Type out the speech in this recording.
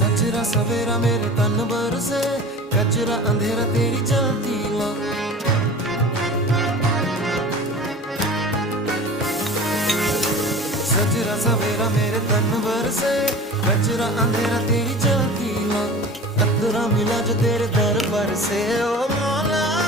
सजरा सवेरा मेरे तन बरसे, कचरा अंधेरा तेरी जलती ला। सजरा सवेरा मेरे तन बरसे, कचरा अंधेरा तेरी जलती ला। अतरा मिला जो तेरे दर पर से, ओ मौला